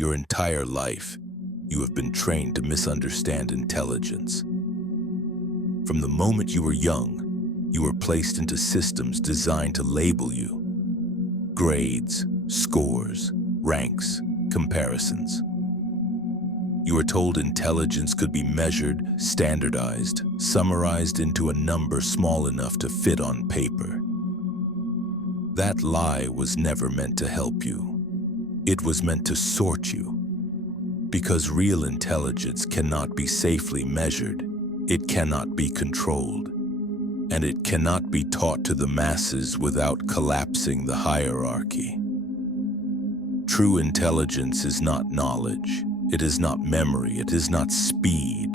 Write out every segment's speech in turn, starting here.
Your entire life, you have been trained to misunderstand intelligence. From the moment you were young, you were placed into systems designed to label you. Grades, scores, ranks, comparisons. You were told intelligence could be measured, standardized, summarized into a number small enough to fit on paper. That lie was never meant to help you. It was meant to sort you. Because real intelligence cannot be safely measured, it cannot be controlled, and it cannot be taught to the masses without collapsing the hierarchy. True intelligence is not knowledge. It is not memory. It is not speed.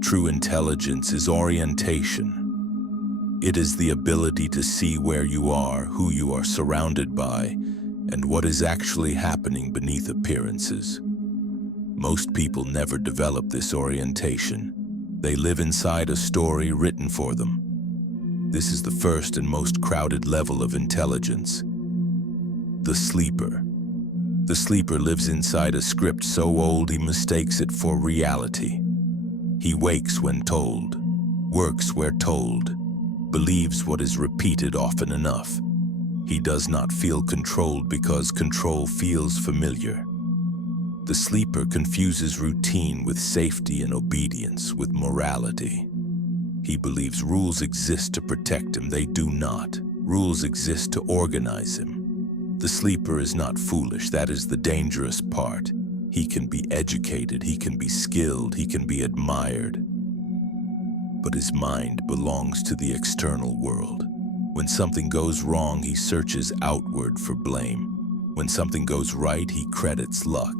True intelligence is orientation. It is the ability to see where you are, who you are surrounded by, and what is actually happening beneath appearances. Most people never develop this orientation. They live inside a story written for them. This is the first and most crowded level of intelligence. The sleeper. The sleeper lives inside a script so old he mistakes it for reality. He wakes when told, works where told, believes what is repeated often enough. He does not feel controlled because control feels familiar. The sleeper confuses routine with safety and obedience with morality. He believes rules exist to protect him. They do not. Rules exist to organize him. The sleeper is not foolish. That is the dangerous part. He can be educated, he can be skilled, he can be admired. But his mind belongs to the external world. When something goes wrong, he searches outward for blame. When something goes right, he credits luck.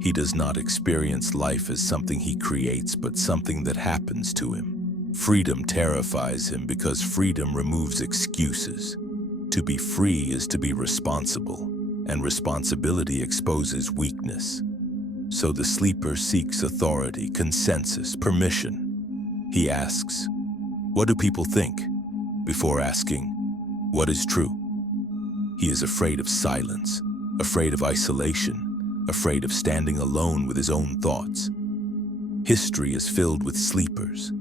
He does not experience life as something he creates, but something that happens to him. Freedom terrifies him because freedom removes excuses. To be free is to be responsible, and responsibility exposes weakness. So the sleeper seeks authority, consensus, permission. He asks, "What do people think?" before asking, "What is true?" He is afraid of silence, afraid of isolation, afraid of standing alone with his own thoughts. History is filled with sleepers.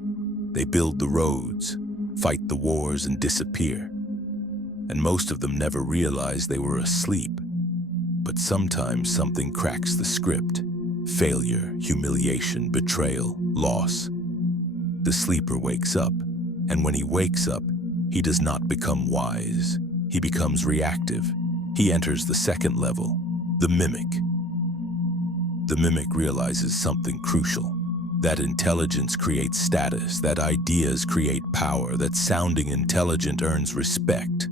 They build the roads, fight the wars, and disappear. And most of them never realize they were asleep. But sometimes something cracks the script. Failure, humiliation, betrayal, loss. The sleeper wakes up, and when he wakes up, he does not become wise. He becomes reactive. He enters the second level, the mimic. The mimic realizes something crucial. That intelligence creates status, that ideas create power, that sounding intelligent earns respect.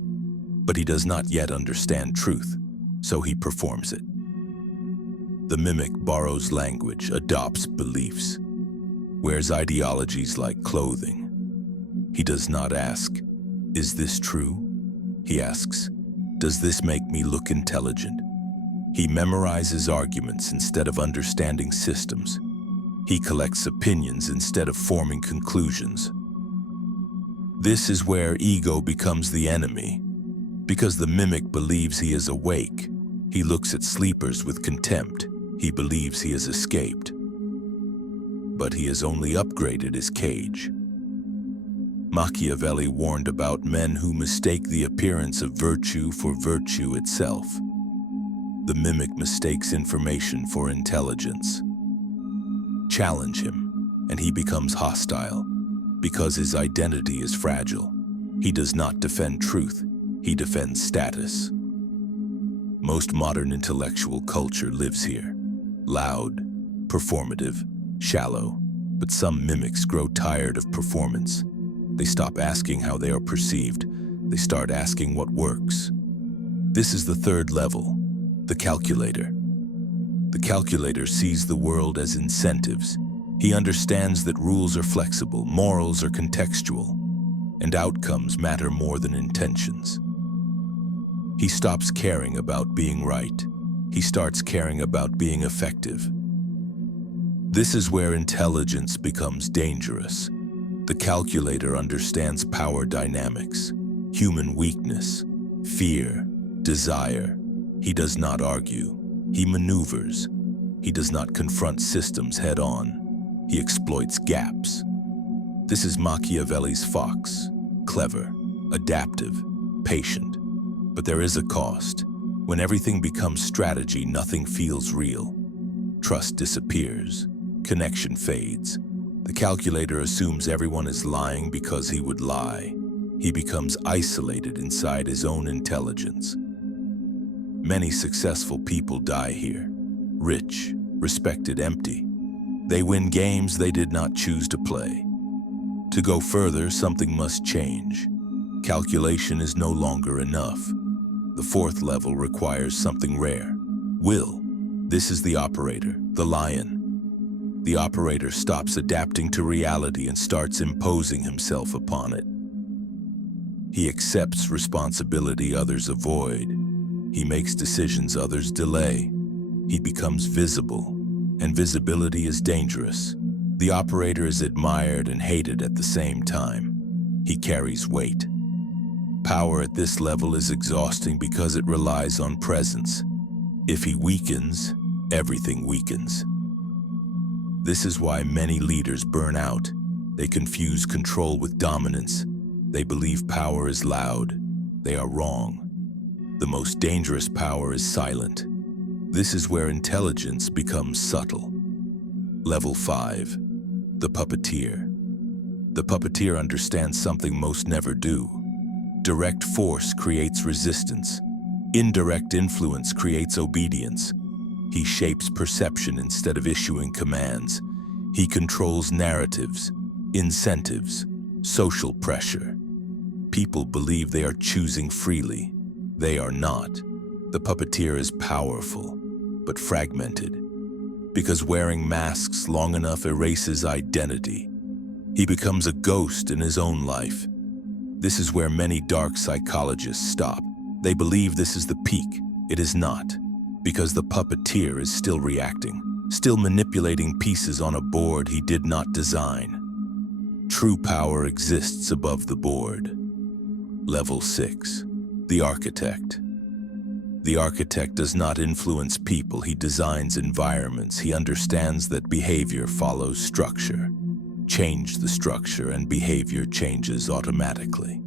But he does not yet understand truth, so he performs it. The mimic borrows language, adopts beliefs, wears ideologies like clothing. He does not ask, "Is this true?" He asks, "Does this make me look intelligent?" He memorizes arguments instead of understanding systems. He collects opinions instead of forming conclusions. This is where ego becomes the enemy. Because the mimic believes he is awake, he looks at sleepers with contempt. He believes he has escaped. But he has only upgraded his cage. Machiavelli warned about men who mistake the appearance of virtue for virtue itself. The mimic mistakes information for intelligence. Challenge him, and he becomes hostile. Because his identity is fragile, he does not defend truth. He defends status. Most modern intellectual culture lives here. Loud, performative, shallow. But some mimics grow tired of performance. They stop asking how they are perceived. They start asking what works. This is the third level, the calculator. The calculator sees the world as incentives. He understands that rules are flexible, morals are contextual, and outcomes matter more than intentions. He stops caring about being right. He starts caring about being effective. This is where intelligence becomes dangerous. The calculator understands power dynamics, human weakness, fear, desire. He does not argue. He maneuvers. He does not confront systems head-on. He exploits gaps. This is Machiavelli's fox. Clever, adaptive, patient. But there is a cost. When everything becomes strategy, nothing feels real. Trust disappears. Connection fades. The calculator assumes everyone is lying because he would lie. He becomes isolated inside his own intelligence. Many successful people die here. Rich, respected, empty. They win games they did not choose to play. To go further, something must change. Calculation is no longer enough. The fourth level requires something rare. Will. This is the operator, the lion. The operator stops adapting to reality and starts imposing himself upon it. He accepts responsibility others avoid. He makes decisions others delay. He becomes visible, and visibility is dangerous. The operator is admired and hated at the same time. He carries weight. Power at this level is exhausting because it relies on presence. If he weakens, everything weakens. This is why many leaders burn out. They confuse control with dominance. They believe power is loud. They are wrong. The most dangerous power is silent. This is where intelligence becomes subtle. Level 5. The Puppeteer. The Puppeteer understands something most never do. Direct force creates resistance. Indirect influence creates obedience. He shapes perception instead of issuing commands. He controls narratives, incentives, social pressure. People believe they are choosing freely. They are not. The puppeteer is powerful, but fragmented. Because wearing masks long enough erases identity. He becomes a ghost in his own life. This is where many dark psychologists stop. They believe this is the peak. It is not, because the puppeteer is still reacting, still manipulating pieces on a board he did not design. True power exists above the board. Level 6. The Architect. The architect does not influence people, he designs environments. He understands that behavior follows structure. Change the structure and behavior changes automatically.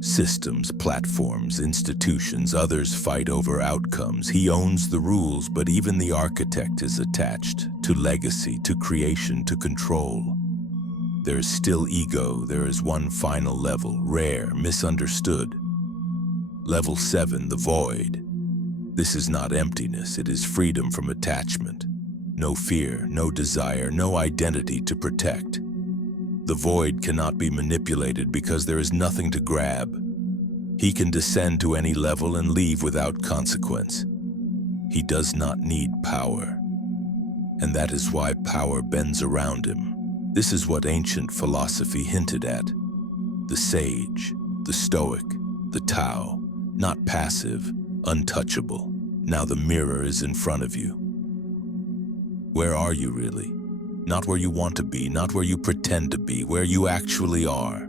Systems, platforms, institutions, others fight over outcomes. He owns the rules, but even the architect is attached to legacy, to creation, to control. There is still ego. There is one final level, rare, misunderstood. Level 7, the Void. This is not emptiness, it is freedom from attachment. No fear, no desire, no identity to protect. The Void cannot be manipulated because there is nothing to grab. He can descend to any level and leave without consequence. He does not need power. And that is why power bends around him. This is what ancient philosophy hinted at. The sage, the stoic, the Tao, not passive, untouchable. Now the mirror is in front of you. Where are you really? Not where you want to be, not where you pretend to be, where you actually are.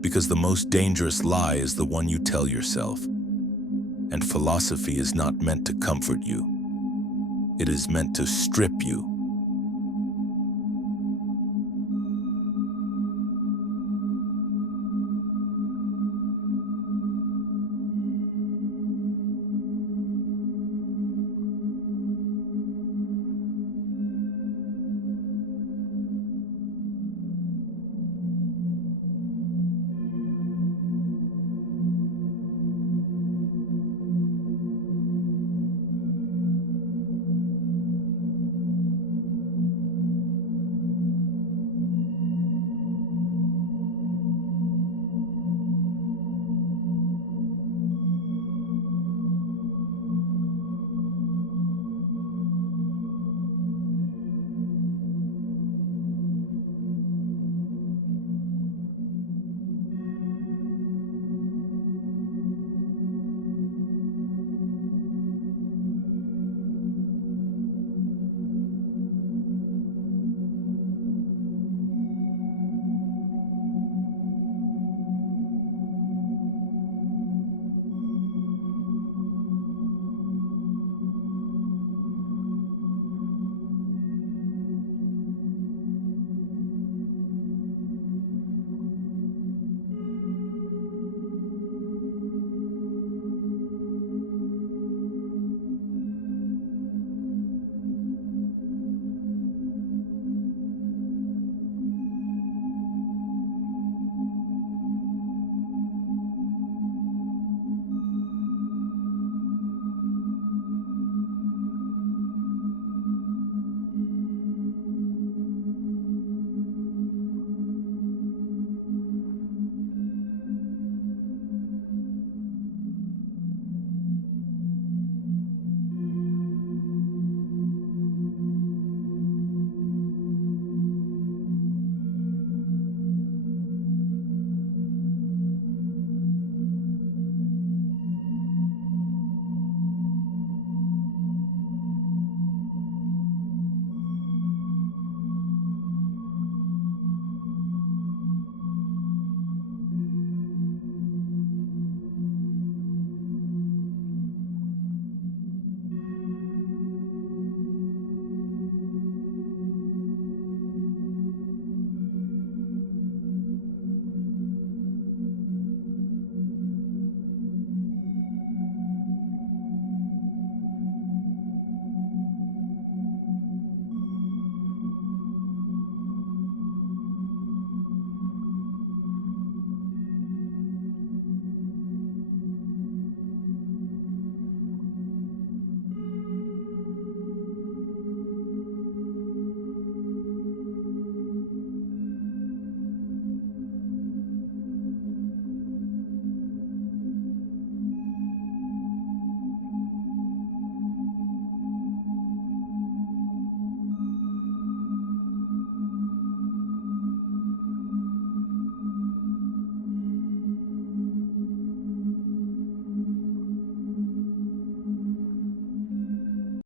Because the most dangerous lie is the one you tell yourself. And philosophy is not meant to comfort you. It is meant to strip you